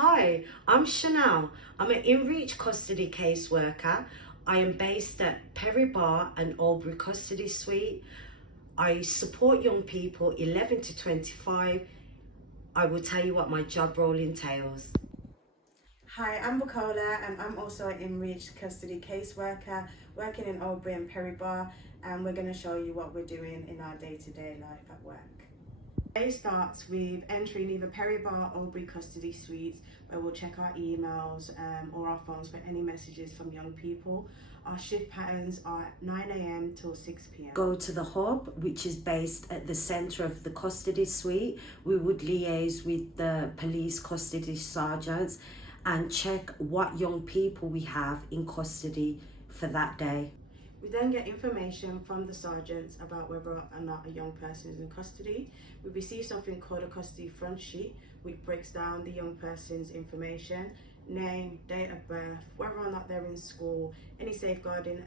Hi, I'm Chanel. I'm an in-reach custody caseworker. I am based at Perry Bar and Albury Custody Suite. I support young people 11 to 25. I will tell you what my job role entails. Hi, I'm Bukola and I'm also an in-reach custody caseworker working in Albury and Perry Bar, and we're going to show you what we're doing in our day-to-day life at work. Day starts with entering either Perry Bar or Albury Custody Suites, where we'll check our emails or our phones for any messages from young people. Our shift patterns are 9 a.m. till 6 p.m. Go to the hub, which is based at the centre of the custody suite. We would liaise with the police custody sergeants and check what young people we have in custody for that day. We then get information from the sergeants about whether or not a young person is in custody. We receive something called a custody front sheet, which breaks down the young person's information: name, date of birth, whether or not they're in school, any safeguarding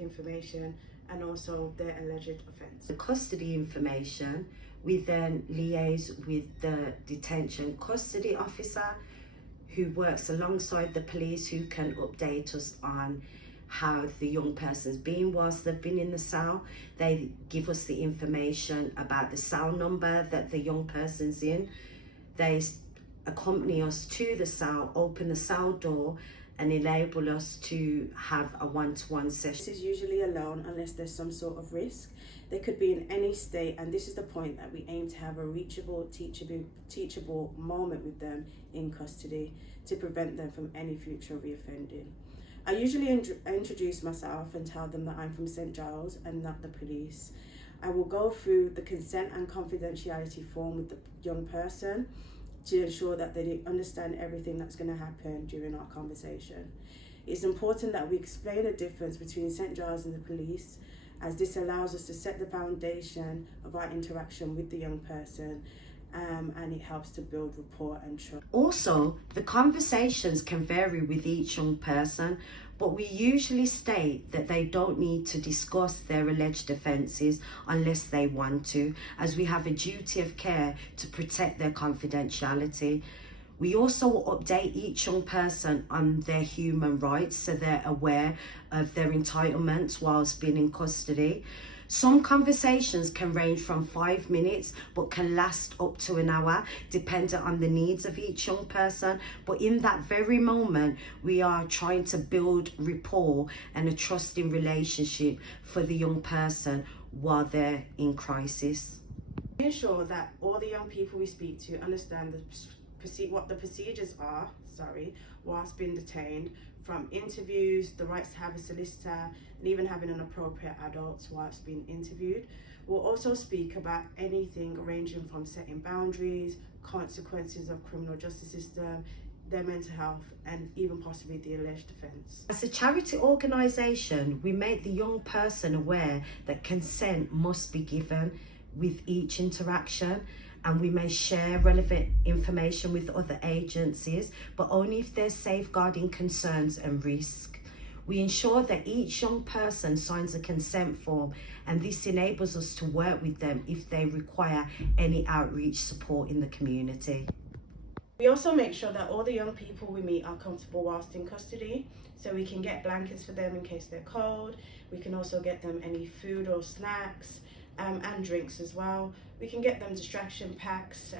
information, and also their alleged offence. The custody information, we then liaise with the detention custody officer who works alongside the police, who can update us on how the young person's been whilst they've been in the cell. They give us the information about the cell number that the young person's in. They accompany us to the cell, open the cell door, and enable us to have a one-to-one session. This is usually alone unless there's some sort of risk. They could be in any state, and this is the point that we aim to have a reachable, teachable moment with them in custody to prevent them from any future reoffending. I usually introduce myself and tell them that I'm from St Giles and not the police. I will go through the consent and confidentiality form with the young person to ensure that they understand everything that's going to happen during our conversation. It's important that we explain the difference between St Giles and the police, as this allows us to set the foundation of our interaction with the young person, and it helps to build rapport and trust. Also, the conversations can vary with each young person, but we usually state that they don't need to discuss their alleged offences unless they want to, as we have a duty of care to protect their confidentiality. We also update each young person on their human rights, so they're aware of their entitlements whilst being in custody. Some conversations can range from 5 minutes but can last up to an hour, depending on the needs of each young person. But in that very moment, we are trying to build rapport and a trusting relationship for the young person while they're in crisis. We ensure that all the young people we speak to understand what the procedures are, whilst being detained, from interviews, the rights to have a solicitor, and even having an appropriate adult whilst being interviewed. We'll also speak about anything ranging from setting boundaries, consequences of criminal justice system, their mental health, and even possibly the alleged offence. As a charity organisation, we make the young person aware that consent must be given with each interaction, and we may share relevant information with other agencies, but only if there's safeguarding concerns and risk. We ensure that each young person signs a consent form, and this enables us to work with them if they require any outreach support in the community. We also make sure that all the young people we meet are comfortable whilst in custody, so we can get blankets for them in case they're cold. We can also get them any food or snacks, and drinks as well. We can get them distraction packs,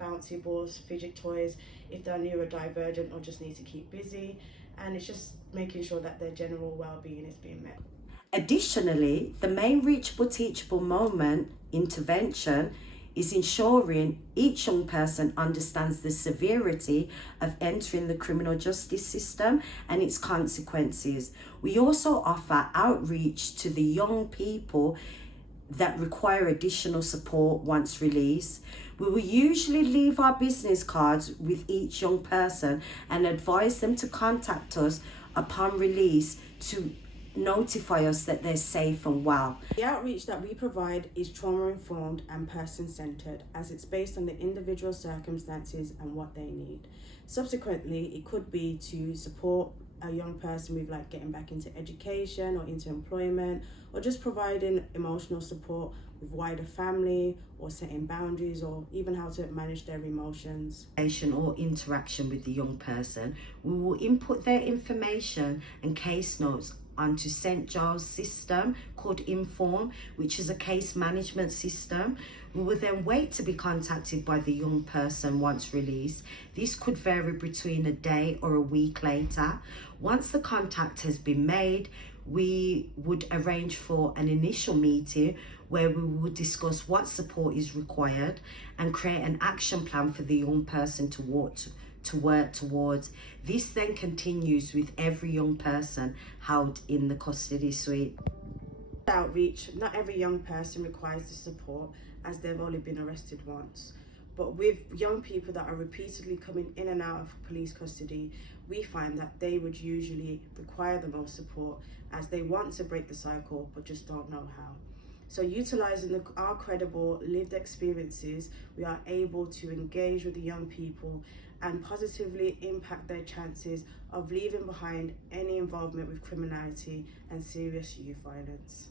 bouncy balls, fidget toys if they're neurodivergent or just need to keep busy, and it's just making sure that their general well-being is being met. Additionally, the main reachable teachable moment intervention is ensuring each young person understands the severity of entering the criminal justice system and its consequences. We also offer outreach to the young people that require additional support once released. We will usually leave our business cards with each young person and advise them to contact us upon release to notify us that they're safe and well. The outreach that we provide is trauma-informed and person-centred, as it's based on the individual circumstances and what they need. Subsequently, it could be to support a young person with like getting back into education or into employment, or just providing emotional support with wider family, or setting boundaries, or even how to manage their emotions. Or interaction with the young person, we will input their information and case notes onto St Giles system called Inform, which is a case management system. We will then wait to be contacted by the young person once released. This could vary between a day or a week later. Once the contact has been made, we would arrange for an initial meeting where we would discuss what support is required and create an action plan for the young person to work towards. This then continues with every young person held in the custody suite. Outreach, not every young person requires the support as they've only been arrested once. But with young people that are repeatedly coming in and out of police custody, we find that they would usually require the most support as they want to break the cycle but just don't know how. So utilising our credible lived experiences, we are able to engage with the young people and positively impact their chances of leaving behind any involvement with criminality and serious youth violence.